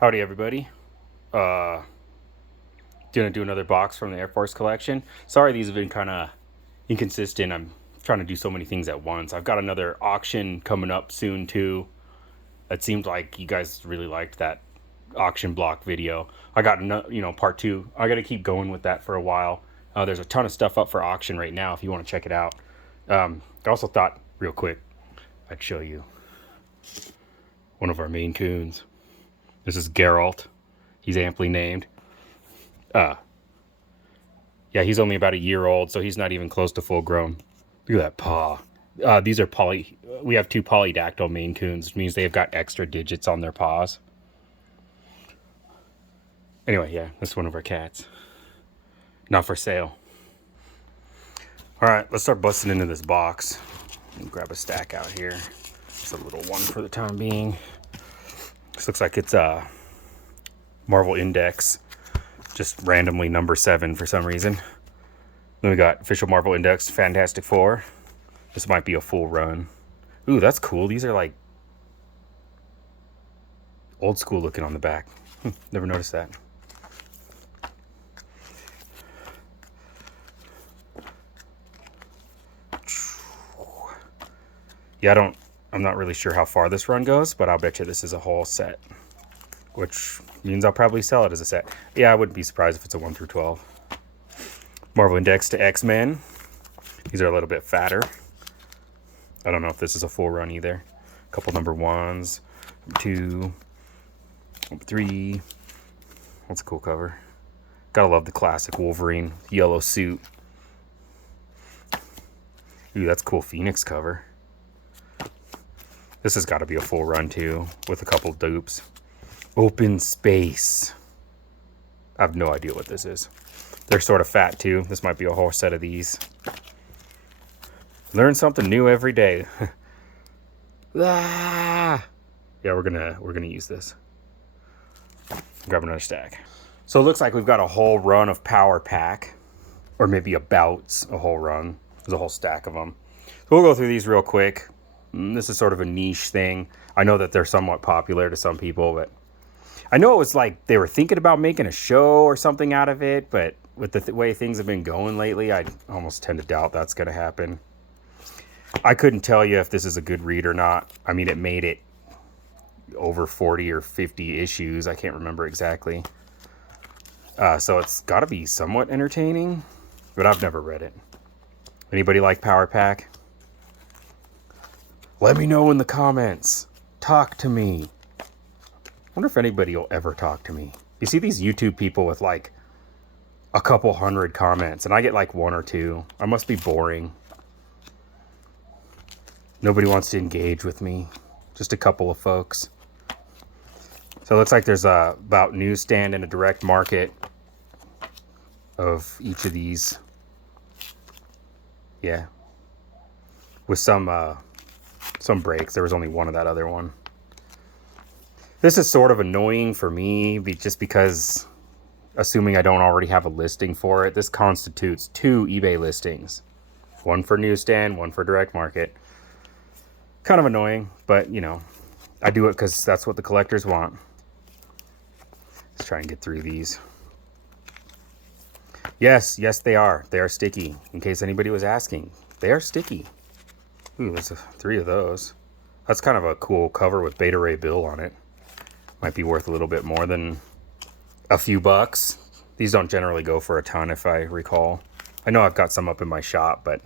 Howdy everybody. Gonna do another box from the Airforce collection. Sorry these have been kind of inconsistent. I'm trying to do so many things at once. I've got another auction coming up soon too. It seemed like you guys really liked that auction block video. I got part 2. I gotta keep going with that for a while. There's a ton of stuff up for auction right now if you want to check it out. I also thought real quick I'd show you one of our main coons. This is Geralt. He's amply named. Yeah, he's only about a year old, so he's not even close to full grown. Look at that paw. These are we have 2 polydactyl Maine Coons, which means they've got extra digits on their paws. Anyway, yeah, that's one of our cats. Not for sale. All right, let's start busting into this box. Grab a stack out here. It's a little one for the time being. This looks like it's a Marvel Index, just randomly number 7 for some reason. Then we got official Marvel Index, Fantastic Four. This might be a full run. Ooh, that's cool. These are like old school looking on the back. Never noticed that. Yeah, I'm not really sure how far this run goes, but I'll bet you this is a whole set, which means I'll probably sell it as a set. Yeah, I wouldn't be surprised if it's a 1 through 12. Marvel Index to X-Men. These are a little bit fatter. I don't know if this is a full run either. A couple number 1s, number 2, number 3. That's a cool cover. Gotta love the classic Wolverine yellow suit. Ooh, that's a cool Phoenix cover. This has got to be a full run too, with a couple dupes. Open Space. I have no idea what this is. They're sort of fat too. This might be a whole set of these. Learn something new every day. Ah! Yeah, we're gonna use this. Grab another stack. So it looks like we've got a whole run of Power Pack, or maybe a whole run. There's a whole stack of them. So we'll go through these real quick. This is sort of a niche thing. I know that they're somewhat popular to some people, but I know it was like they were thinking about making a show or something out of it, but with the way things have been going lately, I almost tend to doubt that's going to happen. I couldn't tell you if this is a good read or not. I mean, it made it over 40 or 50 issues. I can't remember exactly. So it's got to be somewhat entertaining, but I've never read it. Anybody like Power Pack? Let me know in the comments. Talk to me. I wonder if anybody will ever talk to me. You see these YouTube people with like a couple hundred comments, and I get like 1 or 2. I must be boring. Nobody wants to engage with me. Just a couple of folks. So it looks like there's about newsstand and a direct market of each of these. Yeah. With some breaks. There was only one of that other one. This is sort of annoying for me just because, assuming I don't already have a listing for it, this constitutes 2 eBay listings. One for newsstand, one for direct market. Kind of annoying, but you know, I do it because that's what the collectors want. Let's try and get through these. Yes, they are. They are sticky. In case anybody was asking, they are sticky. Ooh, there's 3 of those. That's kind of a cool cover with Beta Ray Bill on it. Might be worth a little bit more than a few bucks. These don't generally go for a ton, if I recall. I know I've got some up in my shop, but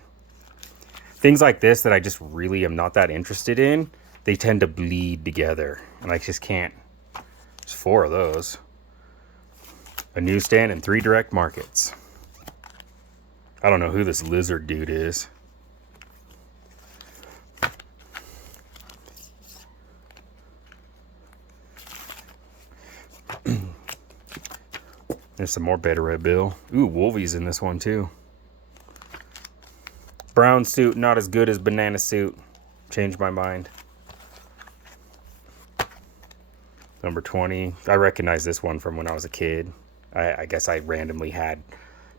things like this that I just really am not that interested in, they tend to bleed together, and I just can't. There's 4 of those. A newsstand and 3 direct markets. I don't know who this lizard dude is. There's some more Beta Ray Bill. Ooh, Wolvie's in this one too. Brown suit, not as good as banana suit. Changed my mind. Number 20. I recognize this one from when I was a kid. I guess I randomly had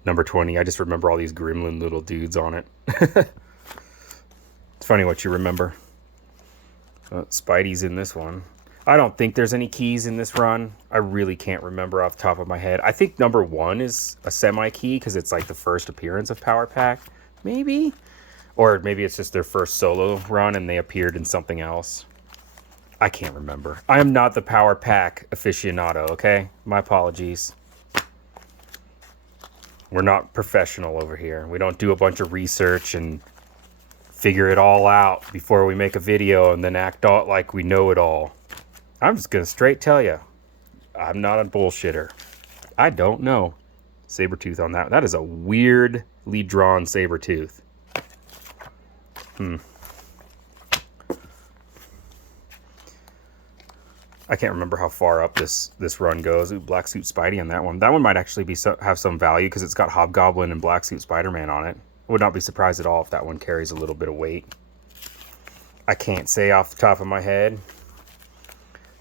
number 20. I just remember all these gremlin little dudes on it. It's funny what you remember. Spidey's in this one. I don't think there's any keys in this run. I really can't remember off the top of my head. I think number 1 is a semi-key because it's like the first appearance of Power Pack, maybe? Or maybe it's just their first solo run and they appeared in something else. I can't remember. I am not the Power Pack aficionado, okay? My apologies. We're not professional over here. We don't do a bunch of research and figure it all out before we make a video and then act out like we know it all. I'm just gonna straight tell you, I'm not a bullshitter. I don't know. Sabertooth on that. That is a weirdly drawn Sabertooth. I can't remember how far up this run goes. Ooh, Black Suit Spidey on that one. That one might actually be have some value because it's got Hobgoblin and Black Suit Spider-Man on it. I would not be surprised at all if that one carries a little bit of weight. I can't say off the top of my head.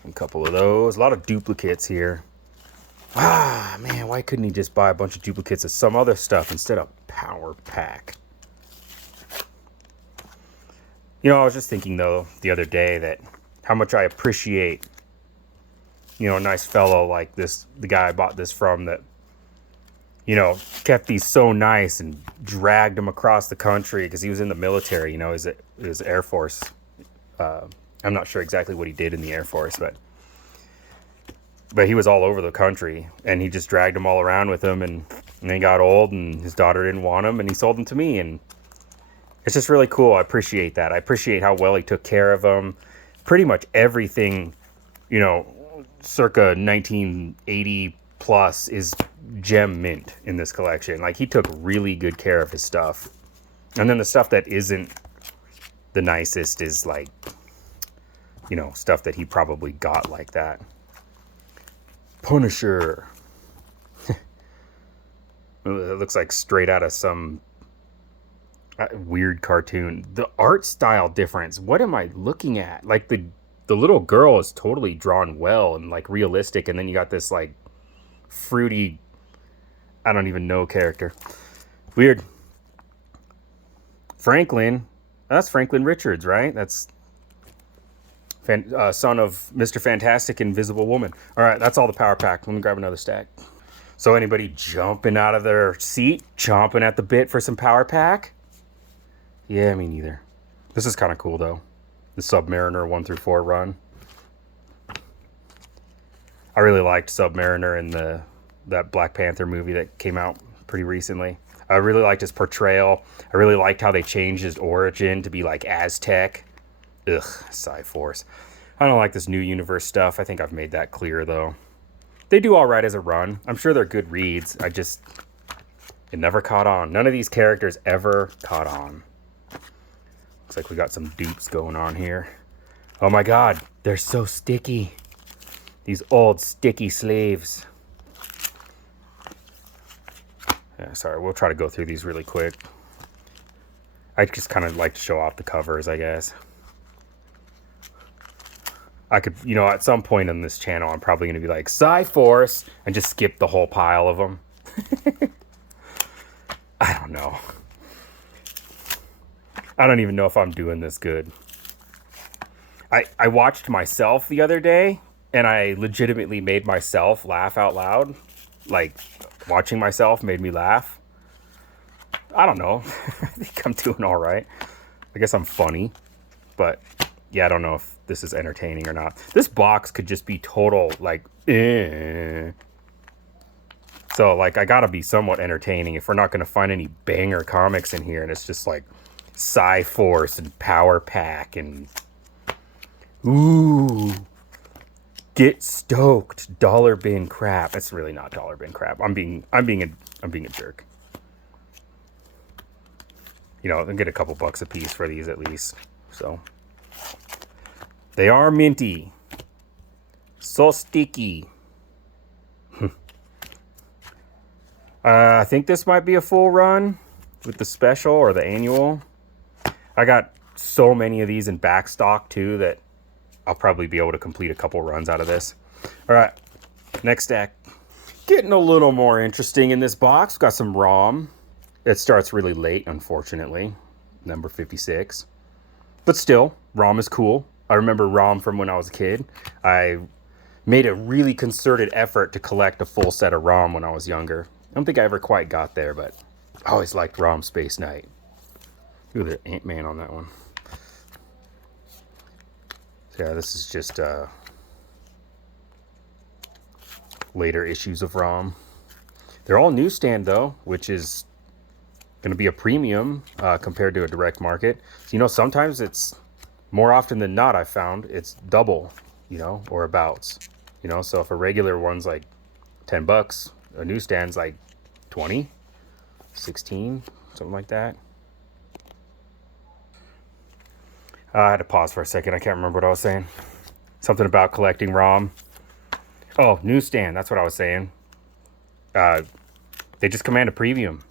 A couple of those. A lot of duplicates here. Ah, man, why couldn't he just buy a bunch of duplicates of some other stuff instead of Power Pack? You know, I was just thinking, though, the other day that how much I appreciate, you know, a nice fellow like this, the guy I bought this from that, you know, kept these so nice and dragged them across the country because he was in the military, you know, it was Air Force. I'm not sure exactly what he did in the Air Force, but he was all over the country and he just dragged them all around with him and he got old and his daughter didn't want them and he sold them to me and it's just really cool. I appreciate that. I appreciate how well he took care of them. Pretty much everything, you know, circa 1980 plus is gem mint in this collection. Like he took really good care of his stuff. And then the stuff that isn't the nicest is like, you know, stuff that he probably got like that. Punisher. It looks like straight out of some weird cartoon. The art style difference. What am I looking at? Like the little girl is totally drawn well and like realistic. And then you got this like fruity, I don't even know character. Weird. Franklin. That's Franklin Richards, right? That's son of Mr. Fantastic Invisible Woman. All right, that's all the Power Pack. Let me grab another stack. So anybody jumping out of their seat, chomping at the bit for some Power Pack? Yeah, me neither. This is kind of cool, though. The Submariner 1 through 4 run. I really liked Submariner in that Black Panther movie that came out pretty recently. I really liked his portrayal. I really liked how they changed his origin to be like Aztec. Ugh, Sci-Force. I don't like this new universe stuff. I think I've made that clear, though. They do all right as a run. I'm sure they're good reads. It never caught on. None of these characters ever caught on. Looks like we got some dupes going on here. Oh my god, they're so sticky. These old sticky sleeves. Yeah, sorry, we'll try to go through these really quick. I just kind of like to show off the covers, I guess. I could, you know, at some point on this channel, I'm probably going to be like, Sci-Force, and just skip the whole pile of them. I don't know. I don't even know if I'm doing this good. I watched myself the other day, and I legitimately made myself laugh out loud. Like, watching myself made me laugh. I don't know. I think I'm doing all right. I guess I'm funny. But, yeah, I don't know if this is entertaining or not. This box could just be total, like, So, like, I gotta be somewhat entertaining if we're not gonna find any banger comics in here. And it's just, like, Sci-Force and Power Pack and... Ooh... Get stoked, dollar bin crap. It's really not dollar bin crap. I'm being a jerk. You know, I'll get a couple bucks a piece for these at least. So they are minty. So sticky. I think this might be a full run with the special or the annual. I got so many of these in back stock too that I'll probably be able to complete a couple runs out of this. All right, next stack. Getting a little more interesting in this box. We've got some ROM. It starts really late, unfortunately. Number 56. But still, ROM is cool. I remember ROM from when I was a kid. I made a really concerted effort to collect a full set of ROM when I was younger. I don't think I ever quite got there, but I always liked ROM Space Knight. Look at the Ant-Man on that one. So yeah, this is just later issues of ROM. They're all newsstand though, which is going to be a premium compared to a direct market. So, you know, sometimes it's more often than not, I've found it's double, you know, or abouts, you know. So if a regular one's like $10, a newsstand's like 20, 16, something like that. I had to pause for a second. I can't remember what I was saying. Something about collecting ROM. Oh, newsstand. That's what I was saying. They just command a premium.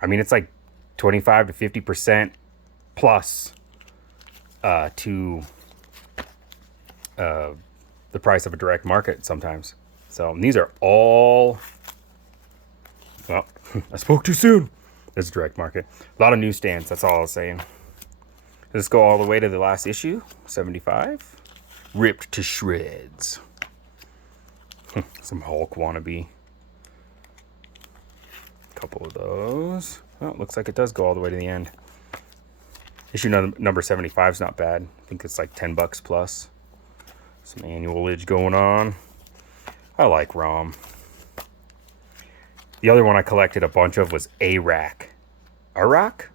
I mean, it's like 25 to 50% plus to the price of a direct market sometimes. So these are all, well, I spoke too soon. This is direct market. A lot of newsstands. That's all I was saying. Let's go all the way to the last issue, 75. Ripped to shreds. Some Hulk wannabe. Couple of those. Oh, it looks like it does go all the way to the end. Issue number 75 is not bad. I think it's like $10 plus. Some annualage going on. I like ROM. The other one I collected a bunch of was Arak. Arak?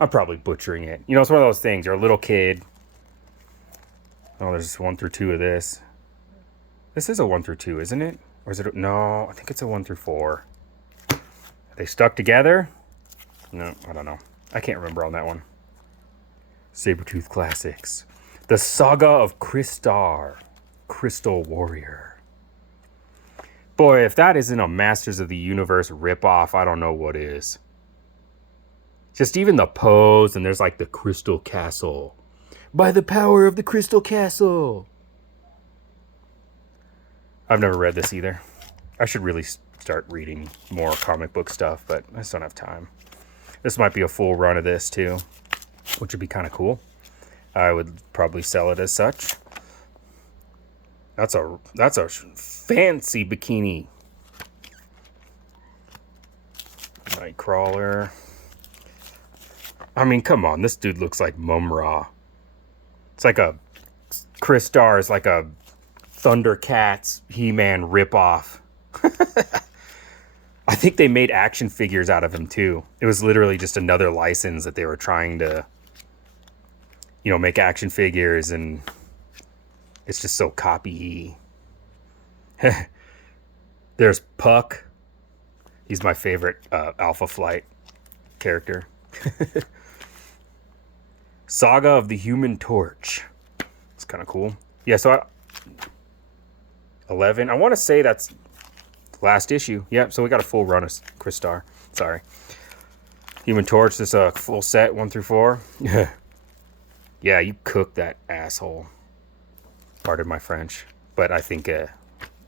I'm probably butchering it. You know, it's one of those things. You're a little kid. Oh, there's 1 through 2 of this. This is a 1 through 2, isn't it? Or is it? No, I think it's a 1 through 4. Are they stuck together? No, I don't know. I can't remember on that one. Sabretooth Classics. The Saga of Quasar. Crystal Warrior. Boy, if that isn't a Masters of the Universe ripoff, I don't know what is. Just even the pose, and there's like the Crystal Castle. By the power of the Crystal Castle. I've never read this either. I should really start reading more comic book stuff, but I just don't have time. This might be a full run of this too, which would be kind of cool. I would probably sell it as such. That's a fancy bikini. Nightcrawler. I mean, come on, this dude looks like Mum-Ra. It's like a Chris Starr is like a Thundercats He-Man ripoff. I think they made action figures out of him too. It was literally just another license that they were trying to, you know, make action figures, and it's just so copy. There's Puck. He's my favorite Alpha Flight character. Saga of the Human Torch. It's kind of cool. Yeah, so 11. I want to say that's last issue. Yep, so we got a full run of Chris Starr. Sorry. Human Torch, this is a full set, 1 through 4. Yeah, you cooked that asshole. Pardon my French. But I think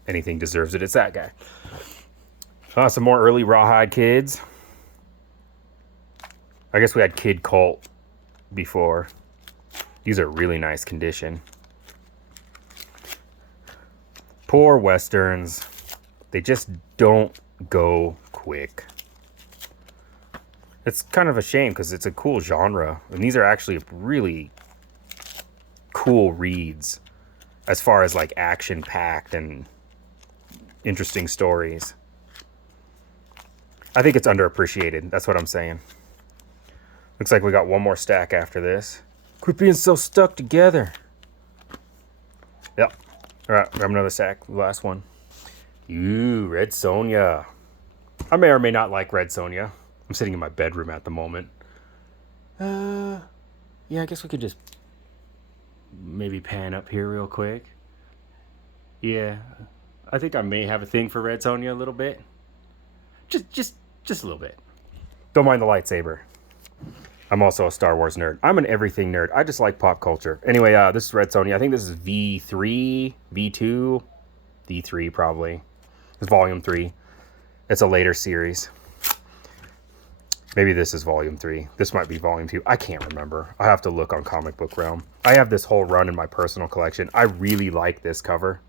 anything deserves it. It's that guy. Some more early Rawhide kids. I guess we had Kid Colt before. These are really nice condition. Poor Westerns. They just don't go quick. It's kind of a shame because it's a cool genre. And these are actually really cool reads as far as like action-packed and interesting stories. I think it's underappreciated. That's what I'm saying. Looks like we got one more stack after this. Quit being so stuck together. Yep. All right, grab another stack. Last one. Red Sonja. I may or may not like Red Sonja. I'm sitting in my bedroom at the moment. Yeah, I guess we could just maybe pan up here real quick. Yeah, I think I may have a thing for Red Sonja a little bit. Just a little bit. Don't mind the lightsaber. I'm also a Star Wars nerd. I'm an everything nerd. I just like pop culture. Anyway, this is Red Sonja. I think this is V3, V2, V3 probably. It's volume 3. It's a later series. Maybe this is volume 3. This might be volume 2. I can't remember. I have to look on Comic Book Realm. I have this whole run in my personal collection. I really like this cover.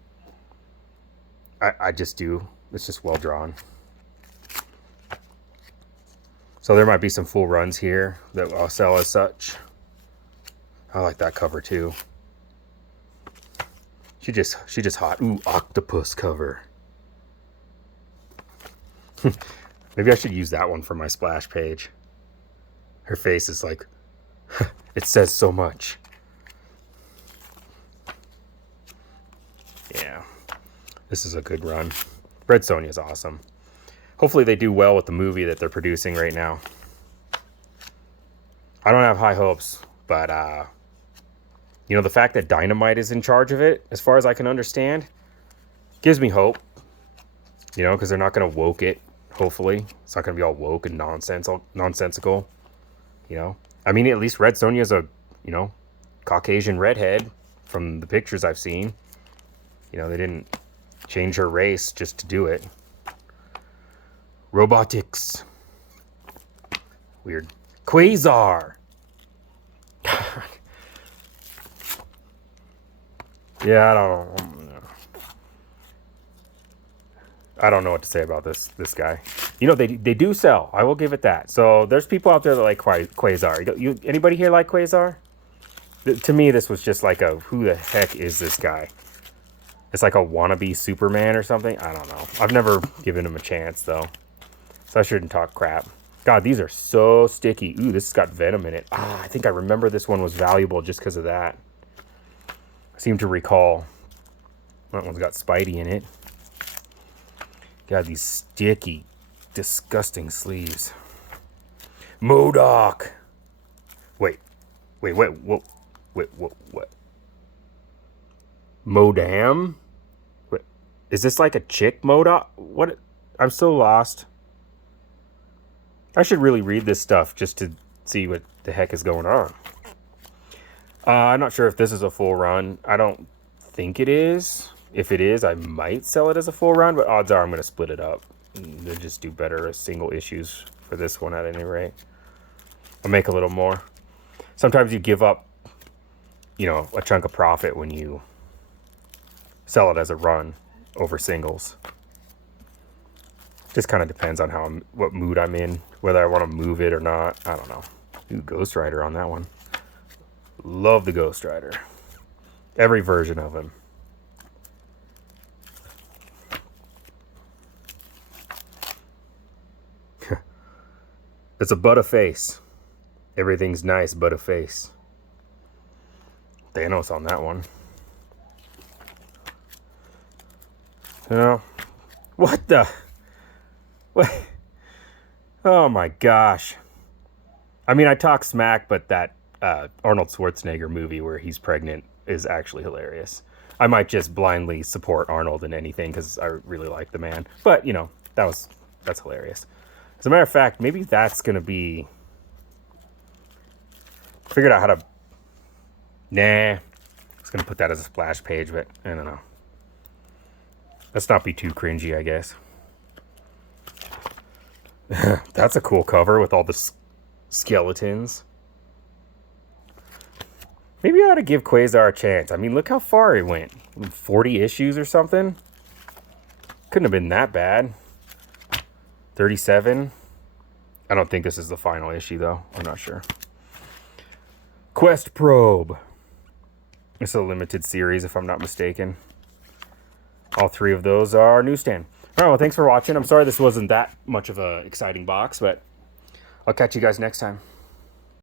I just do. It's just well drawn. So there might be some full runs here that I'll sell as such. I like that cover too. She just hot. Ooh, octopus cover. Maybe I should use that one for my splash page. Her face is like, it says so much. Yeah, this is a good run. Red Sonja is awesome. Hopefully they do well with the movie that they're producing right now. I don't have high hopes, but you know, the fact that Dynamite is in charge of it, as far as I can understand, gives me hope. You know, because they're not going to woke it. Hopefully, it's not going to be all woke and nonsensical. You know, I mean, at least Red Sonja is a, you know, Caucasian redhead from the pictures I've seen. You know, they didn't change her race just to do it. Robotics. Weird. Quasar. Yeah, I don't know what to say about this guy. You know, they do sell. I will give it that. So there's people out there that like Quasar. Anybody here like Quasar? To me, this was just like a, who the heck is this guy? It's like a wannabe Superman or something. I don't know. I've never given him a chance though, so I shouldn't talk crap. God, these are so sticky. Ooh, this has got venom in it. Ah, I think I remember this one was valuable just because of that. I seem to recall that one's got Spidey in it. God, these sticky, disgusting sleeves. MODOK. Wait, what? Modam? Wait, is this like a chick MODOK? What? I'm so lost. I should really read this stuff just to see what the heck is going on. I'm not sure if this is a full run. I don't think it is. If it is, I might sell it as a full run, but odds are I'm going to split it up. They'll just do better as single issues for this one at any rate. I'll make a little more. Sometimes you give up, you know, a chunk of profit when you sell it as a run over singles. Just kind of depends on what mood I'm in, whether I want to move it or not. I don't know. Ooh, Ghost Rider on that one. Love the Ghost Rider. Every version of him. It's a but a face. Everything's nice but a face. Thanos on that one. You know, what the? What? Oh my gosh. I mean, I talk smack, but that Arnold Schwarzenegger movie where he's pregnant is actually hilarious. I might just blindly support Arnold in anything because I really like the man. But, you know, that's hilarious. As a matter of fact, maybe that's going to be... Figured out how to... Nah. I was going to put that as a splash page, but I don't know. Let's not be too cringy, I guess. That's a cool cover with all the skeletons. Maybe I ought to give Quasar a chance. I mean, look how far he went. 40 issues or something? Couldn't have been that bad. 37. I don't think this is the final issue, though. I'm not sure. Quest Probe. It's a limited series, if I'm not mistaken. All three of those are newsstand. All right, well, thanks for watching. I'm sorry this wasn't that much of an exciting box, but I'll catch you guys next time.